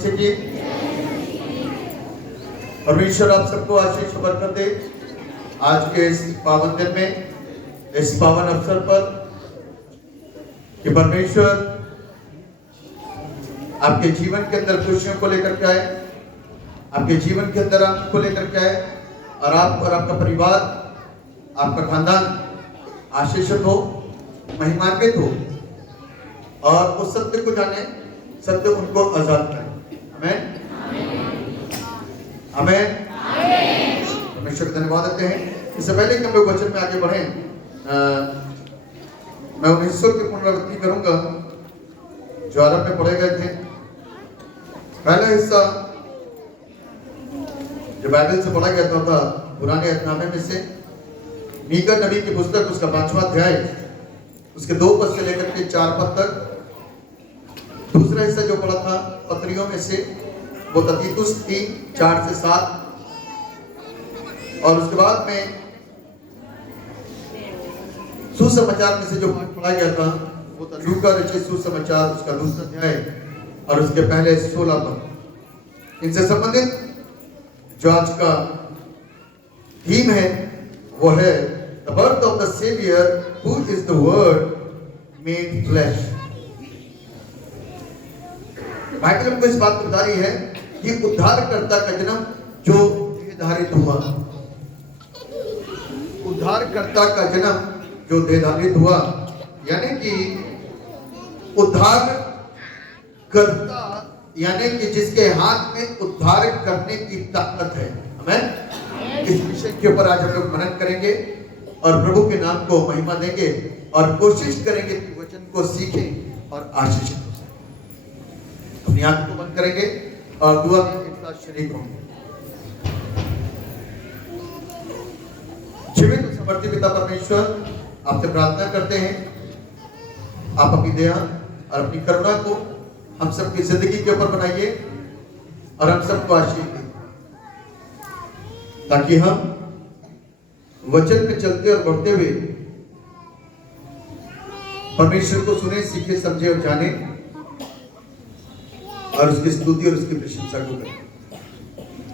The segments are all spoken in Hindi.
मसीह की। परमेश्वर आप सबको आशीष बरकत दे। आज के इस पावन दिन में, इस पावन अवसर पर, कि परमेश्वर आपके जीवन के अंदर खुशियों को लेकर के आए, आपके जीवन के अंदर आपको लेकर के आए, और आप और आपका परिवार, आपका खानदान आशीषित हो, महिमान्वित हो, और उस सत्य को जाने, सत्य उनको आजाद करे। आमीन आमीन। परमेश्वर का धन्यवाद देते हैं। इससे पहले कि हम लोग वचन में आगे बढ़ें, मैं उन हिस्सों की पुनरावृत्ति करूंगा जो आरंभ में पढ़े गए थे। पहला हिस्सा जो बाइबल से पढ़ा गया था पुराने अहदनामे में से मीका नबी की पुस्तक, उसका 5वां अध्याय, उसके 2 पद से लेकर के 4 पद तक। दूसरा हिस्सा जो पढ़ा था पत्रियों में से, वो तीतुस 3:4 से 7, और उसके बाद में सुसमाचार में से जो पढ़ा गया था वो था लूका रचित सुसमाचार, उसका 2रा अध्याय और उसके पहले 16 पद। इनसे संबंधित जो आज का थीम है वो है the birth of the saviour who is the word made flesh. Bible हमको इस बात को बता रही है कि उद्धारकर्ता का जन्म जो देहधारित हुआ, उद्धारकर्ता का जन्म जो देहधारित हुआ, यानी कि उद्धार करता, यानी कि जिसके हाथ में उद्धार करने की ताकत है। आमीन। इस विषय के ऊपर आज हम लोग मनन करेंगे और प्रभु के नाम को महिमा देंगे और कोशिश करेंगे कि वचन को सीखें और आशीषित हो सके। अपनी आंख को बंद करेंगे और दुआ में एक साथ शरीक होंगे। जीवित समर्थी पिता परमेश्वर, आपसे प्रार्थना करते हैं आप अपनी दया और अपनी करुणा को हम सबकी जिंदगी के ऊपर बनाइए और हम सबको आशीष दें, ताकि हम वचन पे चलते और बढ़ते हुए परमेश्वर को सुने, सीखे, समझे और जाने, और उसकी स्तुति और उसकी प्रशंसा को करें।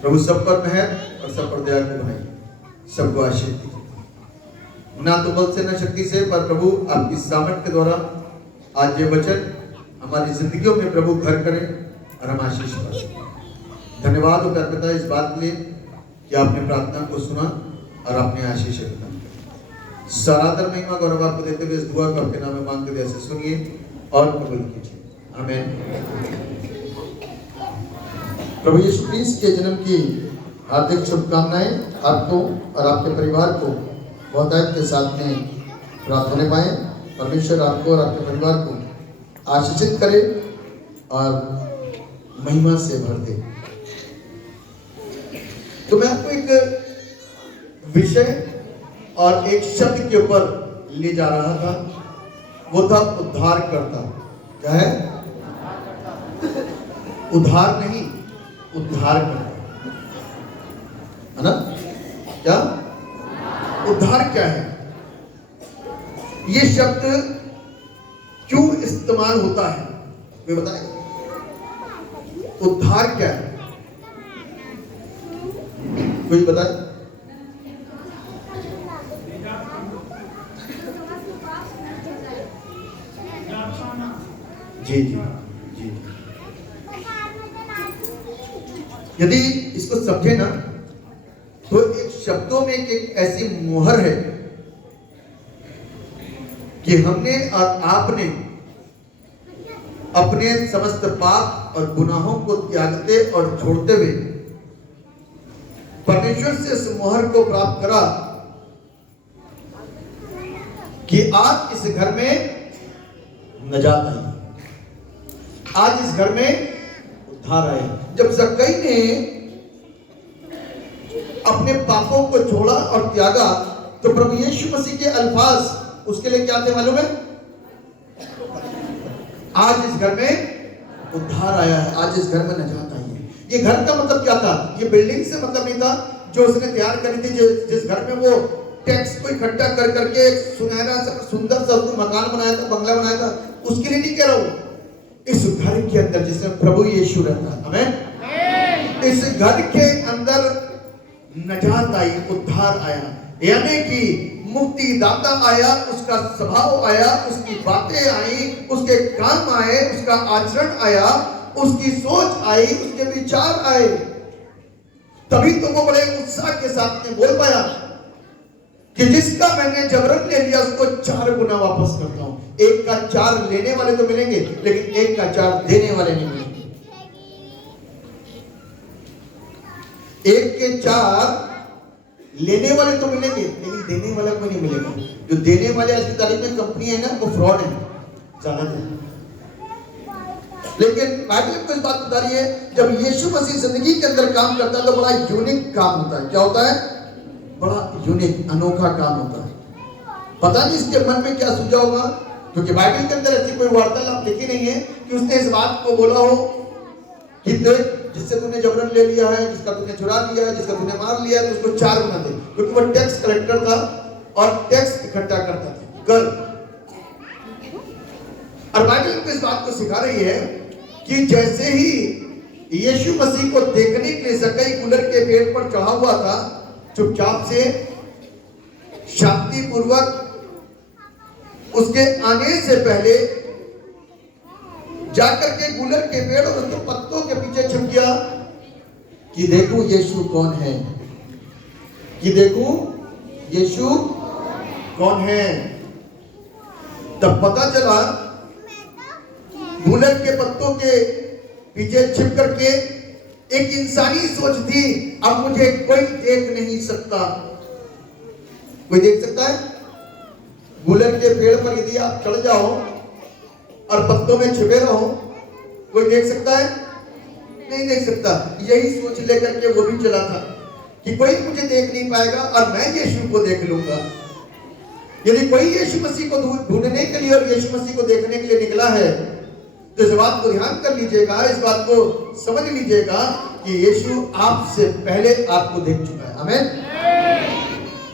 प्रभु सब पर मेहर और सब पर दया को बनाइए, सबको आशीष दीजिए, ना तो बल से ना शक्ति से, पर प्रभु आपकी सामर्थ के द्वारा आज ये वचन हमारी जिंदगियों में प्रभु घर करें और हम आशीष पाएं। धन्यवाद हो पिता इस बात के लिए कि आपने प्रार्थना को सुना और आपने आशीष प्रदान की। सरादर महिमा गौरव आपको देते हुए इस दुआ को आपके नाम में मांगते हुए ऐसे सुनिए और कबूल कीजिए। आमीन। प्रभु यीशु क्रिस्त के जन्म की हार्दिक शुभकामनाएं आपको और आपके परिवार को बहुतायत के साथ में प्राप्त होने पाए। परमेश्वर आपको और आपके परिवार को आशीषित करे और महिमा से भर दे। तो मैं आपको एक विषय और एक शब्द के ऊपर ले जा रहा था, वो था उद्धारकर्ता। क्या है? उद्धार नहीं, उद्धार करता है ना। क्या उद्धार क्या है? ये शब्द क्यों इस्तेमाल होता है वे बताएं। उद्धार क्या है? कोई बताए? जी जी जी। यदि इसको समझे ना तो एक शब्दों में एक ऐसी मोहर है कि हमने और आपने अपने समस्त पाप और गुनाहों को त्यागते और छोड़ते हुए परमेश्वर से इस मोहर को प्राप्त करा कि आज इस घर में नजात आई, आज इस घर में उद्धार आए। जब ज़क्कई ने अपने पापों को छोड़ा और त्यागा तो प्रभु यीशु मसीह के अल्फाज उसके लिए क्या थे मालूम है? आज इस घर में उद्धार आया है, आज इस घर में नजात आई है। ये घर का मतलब क्या था? ये बिल्डिंग से मतलब नहीं था जो उसने तैयार करी थी, जिस घर में वो टैक्स को इकट्ठा कर करके एक सुनहरा सा सुंदर सा मकान बनाया था, बंगला बनाया था, उसके लिए नहीं कह रहा हूं। इस घर के अंदर जिसमें प्रभु यीशु रहता है, आमीन, इस घर के अंदर नजात आई, उद्धार आया, यानी कि मुक्तिदाता आया, उसका स्वभाव आया, उसकी बातें आई, उसके काम आए, उसका आचरण आया, उसकी सोच आई, उसके विचार आए। तभी तो वो बड़े उत्साह के साथ में बोल पाया कि जिसका मैंने जबरन ले लिया उसको 4 गुना वापस करता हूं। 1 का 4 लेने वाले तो मिलेंगे, लेकिन 1 का 4 देने वाले नहीं मिलेंगे। 1 के 4 लेने वाले तो मिलेंगे, लेकिन देने वाला कोई नहीं मिलेगा। जो देने वाले आज की तारीख में कंपनी है ना, वो फ्रॉड है ज्यादातर। लेकिन बाइबल को इस बात बता रही है, जब यीशु मसीह जिंदगी के अंदर काम करता है तो बड़ा यूनिक काम होता है। क्या होता है? बड़ा यूनिक, अनोखा काम होता है। पता नहीं इसके मन में क्या सूझा होगा, क्योंकि बाइबल के अंदर ऐसी कोई वार्तालाप लिखी नहीं है कि उसने इस बात को बोला हो कि देख, जिससे तूने जबरन ले लिया है, जिसका तूने चुरा लिया है, जिसका तूने मार लिया है, तो उसको 4 गुना दे। क्योंकि वो टैक्स कलेक्टर था और टैक्स इकट्ठा करता था, कर। और बाइबल को इस बात को सिखा रही है कि जैसे ही यीशु मसीह को देखने के लिए जक्कई गुलर के पेड़ पर चढ़ा हुआ था, चुपचाप से शांति पूर्वक उसके आने से पहले जाकर के गुलर के पेड़ और उसके पत्तों के पीछे छिप गया कि देखूं यीशु कौन है, कि देखूं यीशु कौन है। तब पता चला गुलर के पत्तों के पीछे छिप करके एक इंसानी सोच थी, अब मुझे कोई देख नहीं सकता। कोई देख सकता है? गुलर के पेड़ पर यदि आप चढ़ जाओ और पत्तों में छिपे रहो, कोई देख सकता है? नहीं देख सकता। यही सोच लेकर के वो भी चला था कि कोई मुझे देख नहीं पाएगा और मैं यीशु को देख लूंगा। यदि कोई यीशु मसीह को ढूंढने के लिए और यीशु मसीह को देखने के लिए निकला है, तो इस बात को ध्यान कर लीजिएगा, इस बात को समझ लीजिएगा कि यीशु आपसे पहले आपको देख चुका है। आमीन।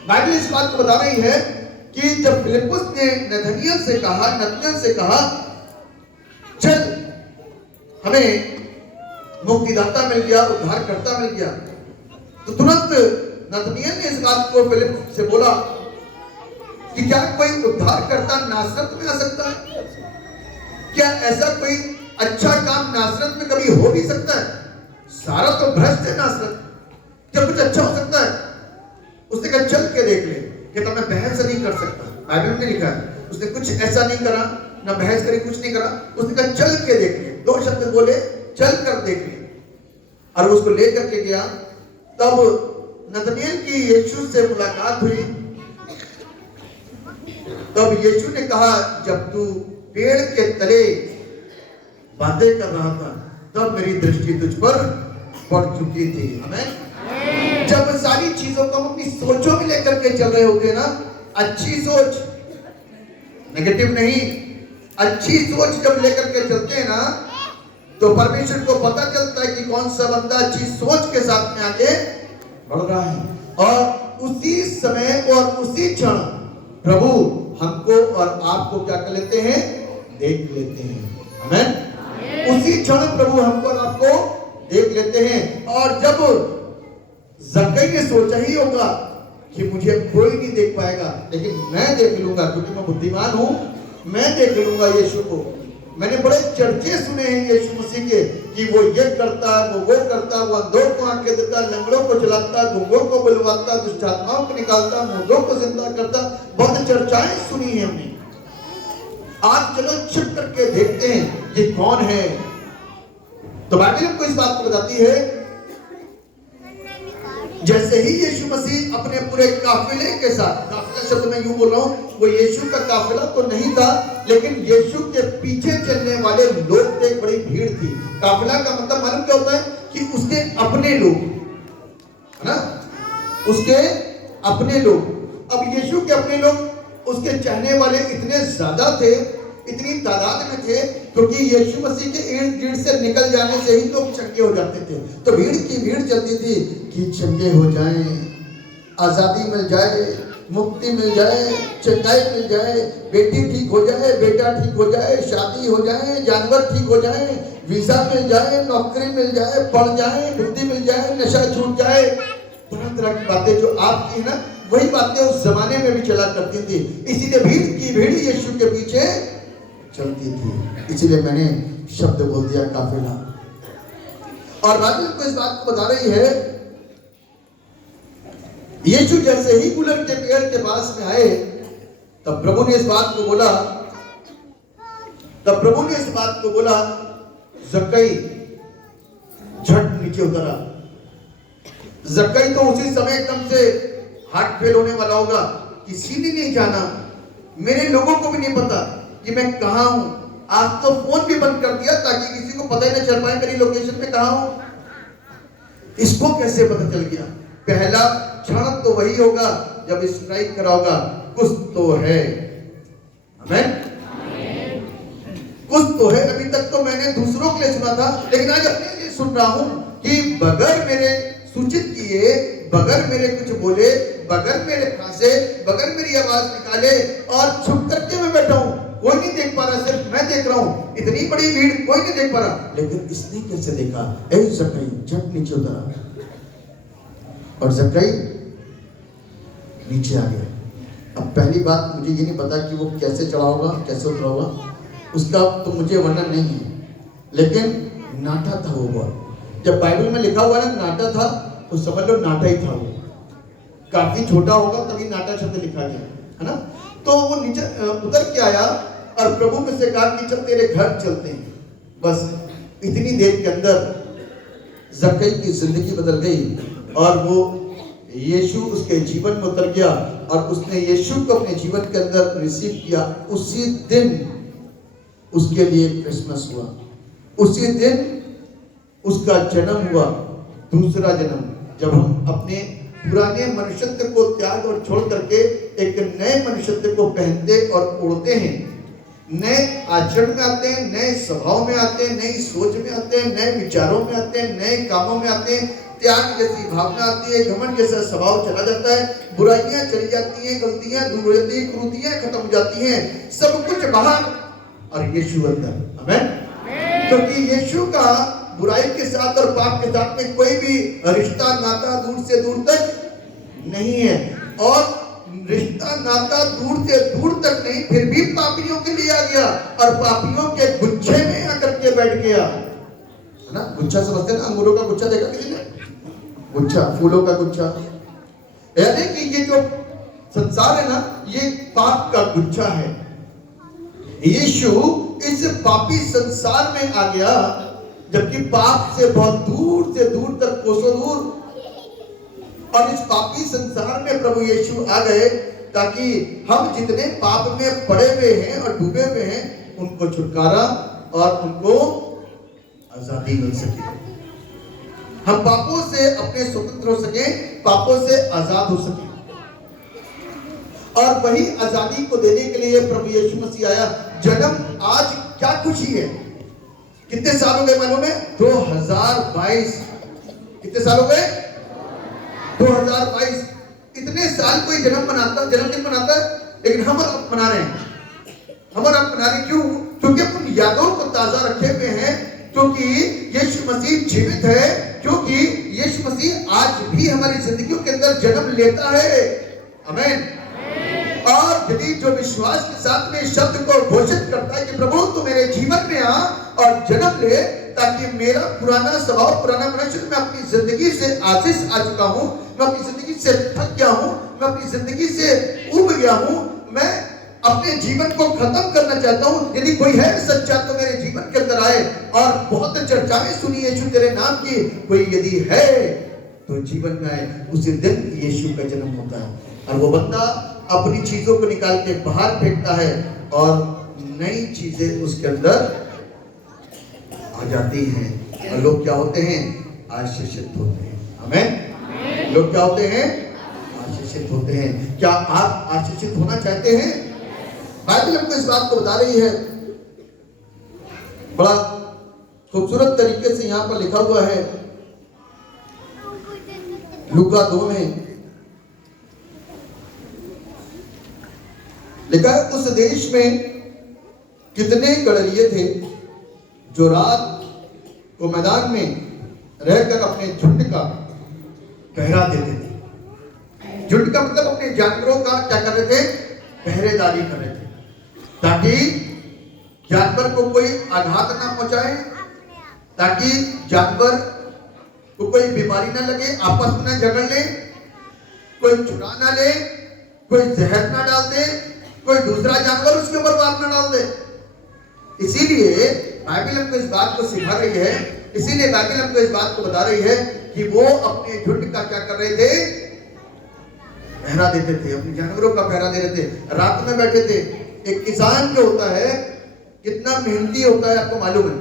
बाइबल इस बात को बता रही है कि जब फिलिप्पुस ने नथनएल से कहा चल, हमें मुक्तिदाता मिल गया, उद्धारकर्ता मिल गया, तो तुरंत नथनएल ने इस बात को फिलिप से बोला कि क्या कोई उद्धारकर्ता नासरत में आ सकता है? क्या ऐसा कोई अच्छा काम नासरत में कभी हो भी सकता है? सारा तो भ्रष्ट है नासरत, क्या कुछ अच्छा हो सकता है? उसने कहा चल के देख ले। कहता मैं बहस नहीं कर सकता, बाइबल में लिखा है। उसने कुछ ऐसा नहीं करा, ना बहस करी, कुछ नहीं करा। उसने कहा चल के देख ले, 2 शब्द बोले, चल कर देख ले। और उसको लेकर के गया। तब नथनएल की यीशु से मुलाकात हुई। तब यीशु ने कहा जब तू पेड़ के तले बातें कर रहा था तब मेरी दृष्टि तुझ पर पड़ चुकी थी। आमीन। जब सारी चीजों को हम अपनी सोचों में लेकर के चल रहे होते हैं ना, अच्छी सोच, नेगेटिव नहीं, अच्छी सोच जब लेकर के चलते हैं ना, तो परमेश्वर को पता चलता है कि कौन सा बंदा अच्छी सोच के साथ में आगे बढ़ रहा है। और उसी समय और उसी क्षण प्रभु हमको और आपको क्या कर लेते हैं? देख लेते हैं। आमीन। उसी क्षण प्रभु हमको और आपको देख लेते हैं। और जब जक्कई ने सोचा ही होगा कि मुझे कोई नहीं देख पाएगा, लेकिन मैं देख लूंगा, क्योंकि मैं बुद्धिमान हूं, मैं देख लूंगा यीशु को। मैंने बड़े चर्चे सुने हैं यीशु मसीह के कि वो ये करता, वो करता, वो अंधों को आंखें देता, लंगड़ों को चलाता, गूंगों को बुलवाता, दुष्ट आत्माओं को निकालता, मुर्दों को जिंदा करता। बहुत चर्चाएं सुनी है हमने। आज चलो छिप करके देखते हैं कि कौन है। तो बाइबल हमको इस बात को बताती है, जैसे ही यीशु मसीह अपने पूरे काफिले के साथ, काफिला शब्द मैं यूं बोल रहा हूं, वो यीशु का काफिला तो नहीं था, लेकिन यीशु के पीछे चलने वाले लोग थे, एक बड़ी भीड़ थी। काफिला का मतलब मालूम क्या होता है? कि उसके अपने लोग, है ना, उसके अपने लोग। अब यीशु के अपने लोग उसके चाहने वाले इतने ज्यादा थे, इतनी तादाद में थे, क्योंकि यीशु मसीह के इर्द गिर्द से निकल जाने से ही लोग चंगे हो जाते थे। तो भीड़ की भीड़ चलती थी कि चंगे हो जाएं, आजादी मिल जाए, मुक्ति मिल जाए, चंगाई मिल जाए, बेटी ठीक हो जाए, बेटा ठीक हो जाए, शादी हो जाए, जानवर ठीक हो जाए, वीजा मिल जाए, नौकरी मिल जाए, पढ़ जाए, बुद्धि मिल जाए, नशा छूट जाए, तरह तरह की बातें जो आपकी है ना, वही बातें उस जमाने में भी चला करती थी। इसीलिए भीड़ की भीड़ यीशु के पीछे चलती थी। इसलिए मैंने शब्द बोल दिया काफिला। और बाइबल को इस बात को बता रही है, यीशु जैसे ही गुलर के पेड़ के पास में आए, तब प्रभु ने इस बात को बोला, जक्कई झट नीचे उतरा। जक्कई तो उसी समय एकदम से हार्ट फेल होने वाला होगा, किसी ने नहीं जाना, मेरे लोगों को भी नहीं पता कि मैं कहां हूं। आज तो फोन भी बंद कर दिया ताकि किसी को पता ही नहीं चल पाए मेरी लोकेशन में कहां हूं। इसको कैसे पता चल गया? पहला क्षण तो वही होगा जब स्ट्राइक करा होगा, कुछ तो है। आमीन, कुछ तो है। अभी तक तो मैंने दूसरों के लिए सुना था, लेकिन आज अपने लिए सुन रहा हूं कि बगैर मेरे सूचित किए, बगैर मेरे कुछ बोले, बगैर मेरे फांसे, बगैर मेरी आवाज निकाले और छुप करके मैं बैठा हूं, कोई नहीं देख पा रहा, सिर्फ मैं देख रहा हूं। इतनी बड़ी भीड़ कोई नहीं देख पा रहा, लेकिन इसने कैसे देखा? ऐ जक्कई झट नीचे उतरा और जक्कई नीचे आ गया। अब पहली बात, मुझे ये नहीं पता कि वो कैसे चढ़ा होगा, कैसे उतरा होगा, उसका तो मुझे वर्णन नहीं है, लेकिन नाटा था वो बहुत। जब बाइबल में लिखा हुआ है ना नाटा था, तो समझ लो नाटा ही था वो। काफी छोटा होगा तभी नाटा शब्द लिखा गया है ना। तो वो नीचे उतर के आया और प्रभु में से कहा कि चल तेरे घर चलते हैं। बस इतनी देर के अंदर जक्कई की जिंदगी बदल गई और वो यीशु उसके जीवन में उतर गया और उसने यीशु को अपने जीवन के अंदर रिसीव किया। उसी दिन उसके लिए क्रिसमस हुआ, उसी दिन उसका जन्म हुआ, दूसरा जन्म। जब हम अपने पुराने मनुष्यत्व को त्याग और छोड़ करके एक नए मनुष्यत्व को पहनते और ओढ़ते हैं, नए आचरण में आते हैं, नए स्वभाव में आते हैं, नई सोच में आते हैं, नए विचारों में आते हैं, नए कामों में आते हैं, त्याग जैसी भावना आती है, घमंड जैसा स्वभाव चला जाता है, बुराइयां चली जाती हैं, गलतियां दूर हो जाती हैं, क्रूतियां खत्म हो जाती हैं, सब कुछ बाहर और यीशु अंदर। आमीन। क्योंकि यीशु का बुराई के साथ और पाप के साथ में कोई भी रिश्ता नाता दूर से दूर तक नहीं है, और रिश्ता नाता दूर से दूर तक नहीं, फिर भी पापियों के लिए आ गया और पापियों के गुच्छे में आकर के बैठ गया, है ना। गुच्छा समझते हैं ना, अंगूरों का गुच्छा देखा किसी ने? गुच्छा, फूलों का गुच्छा। यानी कि ये जो संसार है ना, ये पाप का गुच्छा है। यीशु इस पापी संसार में आ गया, जबकि पाप से बहुत दूर से दूर तक कोसों दूर, और इस पापी संसार में प्रभु यीशु आ गए ताकि हम जितने पाप में पड़े हुए हैं और डूबे हुए हैं, उनको छुटकारा और उनको आजादी मिल सके। हम पापों से अपने स्वतंत्र हो सके, पापों से आजाद हो सके, और वही आजादी को देने के लिए प्रभु यीशु मसीह आया। जन्म आज क्या खुशी है। कितने साल हो गए मालूम है? 2022। कितने साल हो गए? 2022। इतने साल कोई जन्मदिन मनाता है, लेकिन हम अब मना रहे हैं। हम अब मना रहे क्यों? क्योंकि उन यादों को ताजा रखे हुए हैं, क्योंकि यीशु मसीह जीवित है, क्योंकि यीशु मसीह आज भी हमारी जिंदगियों के अंदर जन्म लेता है। आमीन। और यदि जो विश्वास के साथ में शब्द को घोषित करता है कि प्रभु तू मेरे जीवन में आ और जन्म ले, ताकि मेरा पुराना स्वभाव, पुराना मनुष्य, मैं अपनी जिंदगी से आशीष आ चुका हूं, मैं अपनी जिंदगी से थक गया हूं, मैं अपनी जिंदगी से उब गया हूं, मैं अपने जीवन को खत्म करना चाहता हूं। यदि कोई है सच्चा तो मेरे जीवन के अंदर आए। और बहुत चर्चाएं सुनी यीशु तेरे नाम की, कोई यदि है तो जीवन में आए। उसी दिन यीशु का जन्म होता है और वो बंदा अपनी चीजों को निकाल के बाहर फेंकता है और नई चीजें उसके अंदर आ जाती हैं, और लोग क्या होते हैं? आशीषित होते हैं। आमीन। लोग क्या होते हैं? आशीषित होते हैं। क्या आप आशीषित होना चाहते हैं? बाइबल हमको इस बात को बता रही है, बड़ा खूबसूरत तरीके से यहां पर लिखा हुआ है लूका 2 में लिखा है उस देश में कितने गड़रिये थे जो रात को मैदान में रहकर अपने झुंड का पहरा देते थे। झुंड का मतलब अपने जानवरों का क्या कर रहे थे? पहरेदारी कर रहे थे, ताकि जानवर को कोई आघात ना पहुंचाए, ताकि जानवर को कोई बीमारी ना लगे, आपस में ना झगड़ ले, कोई चुरा ना ले, कोई जहर ना डाल दे, कोई दूसरा जानवर उसके ऊपर वार ना डाल दे। इसीलिए बाइबल हमको इस बात को सिखा रही है, इसीलिए बाइबल हमको इस बात को बता रही है कि वो अपने झुंड का क्या कर रहे थे? पहरा देते थे, अपने जानवरों का पहरा दे रहे थे, रात में बैठे थे। एक किसान जो होता है कितना मेहनती होता है आपको मालूम है।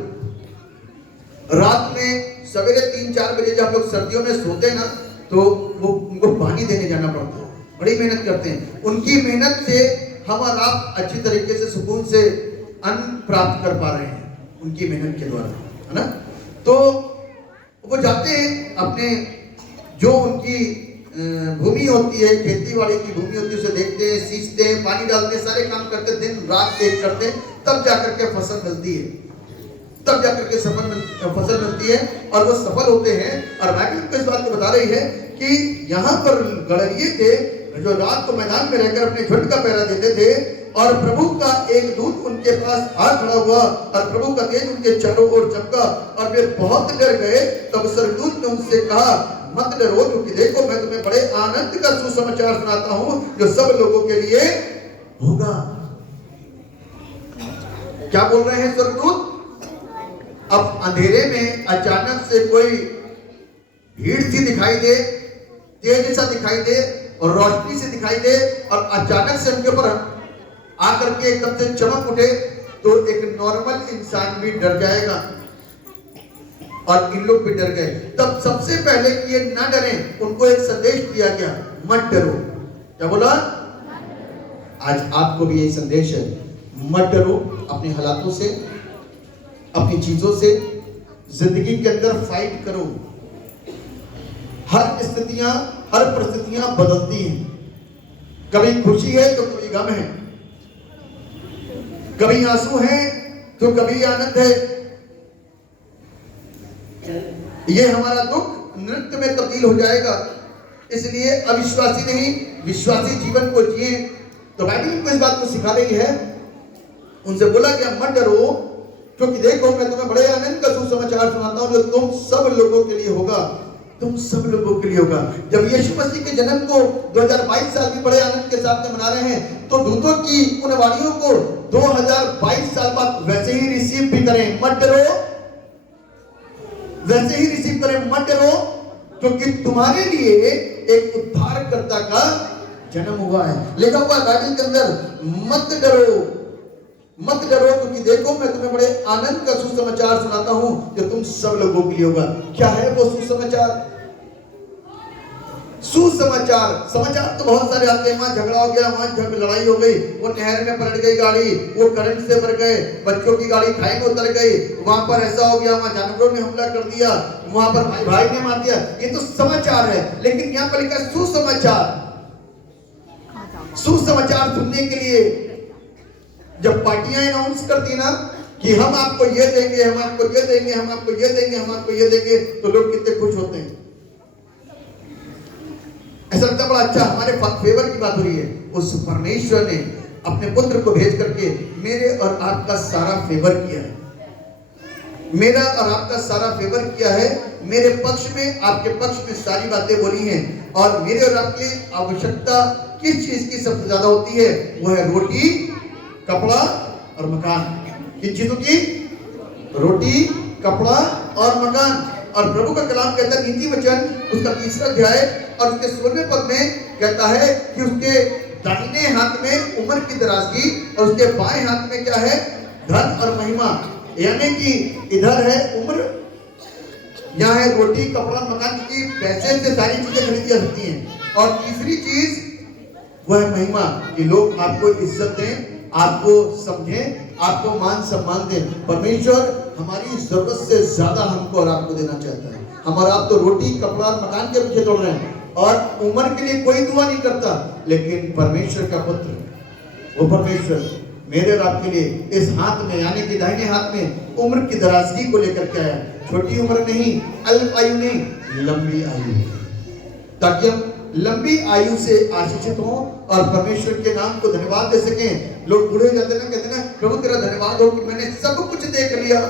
रात में सवेरे 3-4 बजे जब लोग सर्दियों में सोते हैं ना, तो वो उनको पानी देने जाना पड़ता है, बड़ी मेहनत करते हैं। उनकी मेहनत से हम और आप अच्छी तरीके से सुकून से अन्न प्राप्त कर पा रहे हैं, उनकी मेहनत के द्वारा, है ना। तो वो जाते हैं अपने जो उनकी भूमि होती है, खेती बाड़ी की भूमि होती है, उसे देखते हैं, सींचते हैं, पानी डालते हैं, सारे काम करते, दिन रात एक करते हैं, तब जाकर के फसल मिलती है, तब जाकर के फसल मिलती है और वो सफल होते हैं। और बाइबल को इस बात को बता रही है कि यहाँ पर गड़रिये थे जो रात को मैदान में रहकर अपने झुंड का पहरा देते थे, और प्रभु का एक दूत उनके पास आ खड़ा हुआ और प्रभु का तेज उनके चारों ओर चमका और वे बहुत डर गए। तब स्वर्गदूत ने उनसे कहा, मत डरो, क्योंकि देखो मैं तुम्हें बड़े आनंद का सुसमाचार सुनाता हूं जो सब लोगों के लिए होगा। क्या बोल रहे हैं स्वर्गदूत? अब अंधेरे में अचानक से कोई भीड़ सी दिखाई दे, तेज सा दिखाई दे और रोशनी से दिखाई दे, और अचानक से उनके ऊपर आकर के एकदम से चमक उठे, तो एक नॉर्मल इंसान भी डर जाएगा, और इन लोग भी डर गए। तब सबसे पहले कि ये ना डरें, उनको एक संदेश दिया गया, मत डरो। क्या बोला? आज आपको भी यही संदेश है, मत डरो। अपने हालातों से, अपनी चीजों से, जिंदगी के अंदर फाइट करो। हर स्थितियां, हर परिस्थितियां बदलती हैं। कभी खुशी है तो कभी गम है, कभी आंसू है तो कभी आनंद है। ये हमारा दुख नृत्य में तब्दील हो जाएगा। इसलिए अविश्वासी नहीं, विश्वासी जीवन को जिए। तो बाइबल को इस बात को सिखा रही है, उनसे बोला कि मत डरो, क्योंकि देखो मैं तुम्हें बड़े आनंद का सुसमाचार सुनाता हूं जो तुम सब लोगों के लिए होगा, तुम सब लोगों के लिए होगा। जब यीशु मसीह के जन्म को 2022 साल भी बड़े आनंद के साथ में मना रहे हैं, तो दूतों की उन वाणियों को 2022 साल बाद वैसे ही रिसीव भी करें। मत डरो, वैसे ही रिसीव करें, मत डरो, क्योंकि तुम्हारे लिए एक उद्धारकर्ता का जन्म हुआ है। लिखा हुआ बाइबल के अंदर, मत डरो, मत डरो, क्योंकि देखो मैं तुम्हें बड़े आनंद का सुसमाचार सुनाता हूं जो तुम सब लोगों के लिए होगा। क्या है वो सुसमाचार? सुसमाचार, समाचार तो बहुत सारे आते हैं, वहां झगड़ा हो गया, वहां लड़ाई हो गई, वो नहर में पलट गई गाड़ी, वो करंट से मर गए, बच्चों की गाड़ी खाई में उतर गई, वहां पर ऐसा हो गया, वहां जानवरों ने हमला कर दिया, वहां पर भाई भाई ने मार दिया। ये तो समाचार है। लेकिन यहाँ पर लिखा सुसमाचार। सुसमाचार सुनने के लिए जब पार्टियां अनाउंस करती ना कि हम आपको ये देंगे, हम आपको ये देंगे, हम आपको ये देंगे, हम आपको ये देंगे, तो लोग कितने खुश होते हैं। ऐसा लगता बड़ा अच्छा, हमारे फेवर की बात हो रही है। उस परमेश्वर ने अपने पुत्र को भेज करके मेरे और आपका सारा फेवर किया है, मेरा और आपका सारा फेवर किया है। मेरे पक्ष में, आपके पक्ष में सारी बातें बोली हैं। और मेरे और आपकी आवश्यकता किस चीज की सबसे ज्यादा होती है? वो है रोटी, कपड़ा और मकान। किन चीजों की? रोटी, कपड़ा और मकान। और प्रभु का कलाम कहता है, नीति वचन उसका 3रा अध्याय और उसके 16वें पद में कहता है कि उसके दाहिने हाथ में उम्र की दराजगी और उसके बाएं हाथ में क्या है? धन और महिमा। यानी कि इधर है उम्र, यहाँ है रोटी, कपड़ा, मकान, की पैसे से सारी चीजें खरीदी जा सकती हैं। और तीसरी चीज वो है महिमा, कि लोग आपको इज्जत दें, आपको समझें, आपको मान सम्मान दें। परमेश्वर हमारी जरूरत से ज्यादा हमको और आपको देना चाहता है। हम और आप तो रोटी, कपड़ा और मकान के पीछे दौड़ रहे हैं और उम्र के लिए कोई दुआ नहीं करता। लेकिन परमेश्वर का पुत्र वो परमेश्वर मेरे और आपके लिए इस हाथ में यानी कि दाहिने हाथ में उम्र की दराजगी को लेकर के आया। छोटी उम्र नहीं, अल्प आयु नहीं, लंबी आयु, ताकि हम लंबी आयु से आशीषित हों और परमेश्वर के नाम को धन्यवाद दे सकें। लोग बूढ़े जाते ना, कहते ना प्रभु तेरा धन्यवाद हो कि मैंने सब कुछ देख लिया,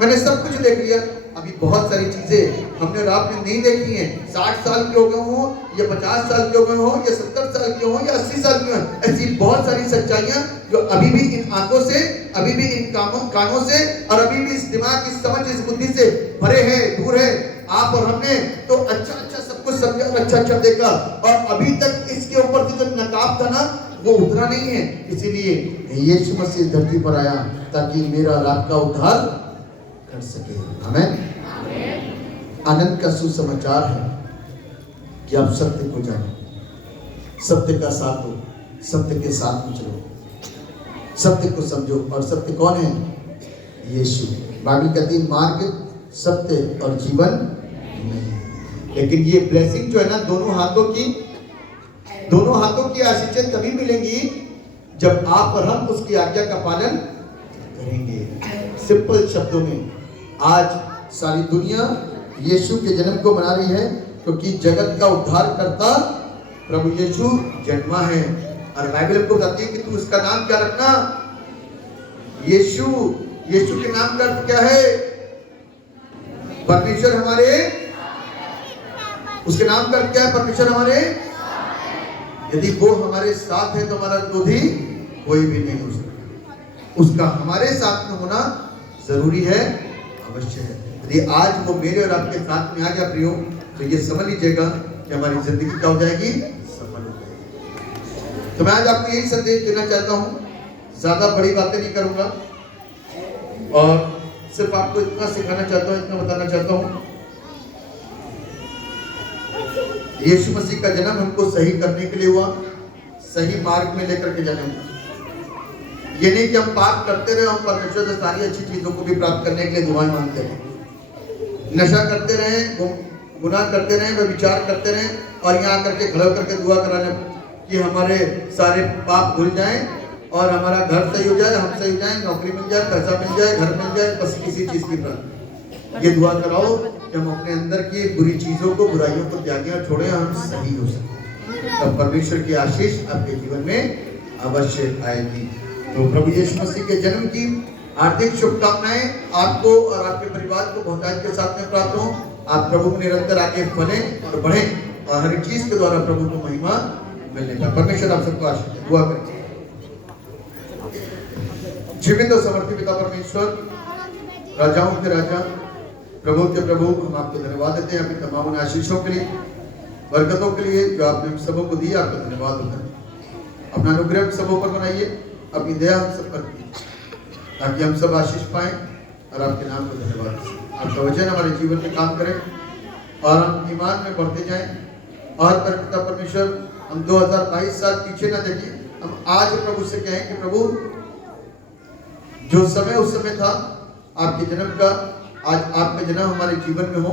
मैंने सब कुछ देख लिया। अभी बहुत सारी चीजें हमने और आपने नहीं देखी हैं। 60 साल के हो गए हो या 50 साल के हो गए हो या 70 साल के हो या 80 साल के हो, ऐसी बहुत सारी सच्चाइयां जो अभी भी इन आंखों से, अभी भी इन कानों से और अभी भी इस दिमाग की समझ, इस बुद्धि से भरे हैं, दूर है। आप और हमने तो अच्छा अच्छा सब कुछ समझा और अच्छा अच्छा देखा, और अभी तक इसके ऊपर से जो नकाब था ना वो उतरा नहीं है। इसीलिए यीशु मसीह धरती पर आया ताकि मेरा और आपका उद्धार कर सके। आमीन। आनंद का सुसमाचार है कि आप सत्य को जानो, सत्य का साथ दो, सत्य के साथ में चलो, सत्य को समझो। और सत्य कौन है? यीशु। बाइबल कहती है मार्ग, सत्य और जीवन नहीं। लेकिन ये ब्लेसिंग जो है ना, दोनों हाथों की आशीषें तभी मिलेंगी जब आप और हम उसकी आज्ञा का पालन करेंगे। सिंपल शब्दों में आज सारी दुनिया यीशु के जन्म को मना रही है क्योंकि जगत का उद्धार करता प्रभु यीशु जन्मा है। और बाइबल को बताती है कि तू उसका नाम क्या रखना? यीशु। यीशु के नाम का अर्थ क्या है? परमेश्वर हमारे, उसके नाम का अर्थ क्या है? परमेश्वर हमारे, यदि वो हमारे साथ है तो हमारा विरोधी कोई भी नहीं हो सकता। उसका हमारे साथ में होना जरूरी है, अवश्य है। यदि आज वो मेरे और आपके साथ में आ गया प्रियो, तो ये समझ लीजिएगा कि हमारी जिंदगी क्या हो जाएगी? सफल हो जाएगी। तो मैं आज आपको यही संदेश देना चाहता हूँ, ज्यादा बड़ी बातें नहीं करूंगा और सिर्फ आपको इतना सिखाना चाहता हूँ, इतना बताना चाहता हूँ। यीशु मसीह का जन्म हमको सही करने के लिए हुआ, सही मार्ग में लेकर के जाने हुआ। ये नहीं कि हम पाप करते रहे, हम परमेश्वर से सारी अच्छी चीजों को भी प्राप्त करने के लिए दुआएं मांगते रहे, नशा करते रहे, गुनाह करते रहे, व्यभिचार करते रहे और यहाँ आकर के खड़े होकर के दुआ कराने कि हमारे सारे पाप धुल जाएं और हमारा घर सही हो जाए, हम सही हो जाए, नौकरी मिल जाए, पैसा मिल जाए, घर मिल जाए, बस किसी चीज की प्रार्थना। ये दुआ कराओ कि हम अपने अंदर की बुरी चीजों को, बुराइयों को त्यागें और छोड़ें, हम सही हो सकें। तब परमेश्वर की आशीष आपके जीवन में अवश्य आएगी। तो प्रभु यीशु मसीह के जन्म की हार्दिक शुभकामनाएं आपको और आपके परिवार को बहुतायत के साथ में प्राप्त हो। आप प्रभु में निरंतर आगे फलें और बढ़ें और हर चीज के द्वारा प्रभु को महिमा मिलने का। परमेश्वर आप सबको आशीष दे। दुआ करें। जीवित और समर्थी पिता परमेश्वर, राजाओं के राजा, प्रभु के प्रभु, हम आपको धन्यवाद देते हैं अपनी तमाम आशीषों के लिए, बरकतों के लिए जो आपने सबों को दी। आपका धन्यवाद होता है। अपना अनुग्रह सबों पर बनाइए, अपनी दया हम सब पर कीजिए ताकि हम सब आशीष पाएं और आपके नाम को धन्यवाद दें। आपका वचन हमारे जीवन में काम करें और हम ईमान में बढ़ते जाएं। और पिता परमेश्वर, हम 2022 साल पीछे न देखिए, हम आज प्रभु से कहें कि प्रभु जो समय उस समय था आपके जन्म का, आज आपका जन्म हमारे जीवन में हो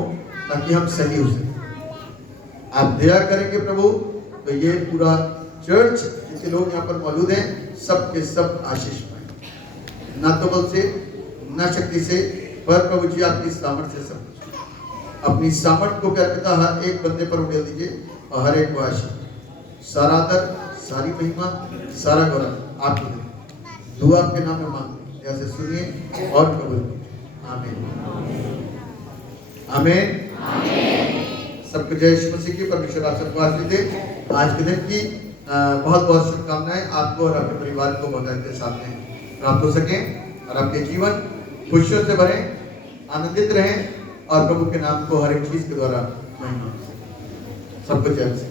ताकि हम सही हो सकें। आप दया करेंगे प्रभु तो ये पूरा चर्च, जितने लोग यहाँ पर मौजूद हैं, सब के सब आशीष पाएं, ना तो बल से ना शक्ति से, पर प्रभु जी आपकी सामर्थ्य से सब कुछ। अपनी सामर्थ्य को क्या कहता हर एक बंदे पर उड़ेल दीजिए और हर एक को आशीष, सारा आदर, सारी महिमा, सारा गौरव आपकी दे। दुआ आपके नाम में मांगते ऐसे सुनिए और कबूल कीजिए। आमीन आमीन। सबको जय यीशु मसीह की। परमेश्वर आप सबको आशीष दे। आज के दिन की बहुत बहुत शुभकामनाएं आपको और आपके परिवार को बहुतायत के साथ में प्राप्त हो सके और आपके जीवन खुशियों से भरे, आनंदित रहें और प्रभु के नाम को हर एक चीज के द्वारा महिमा। सबको जय।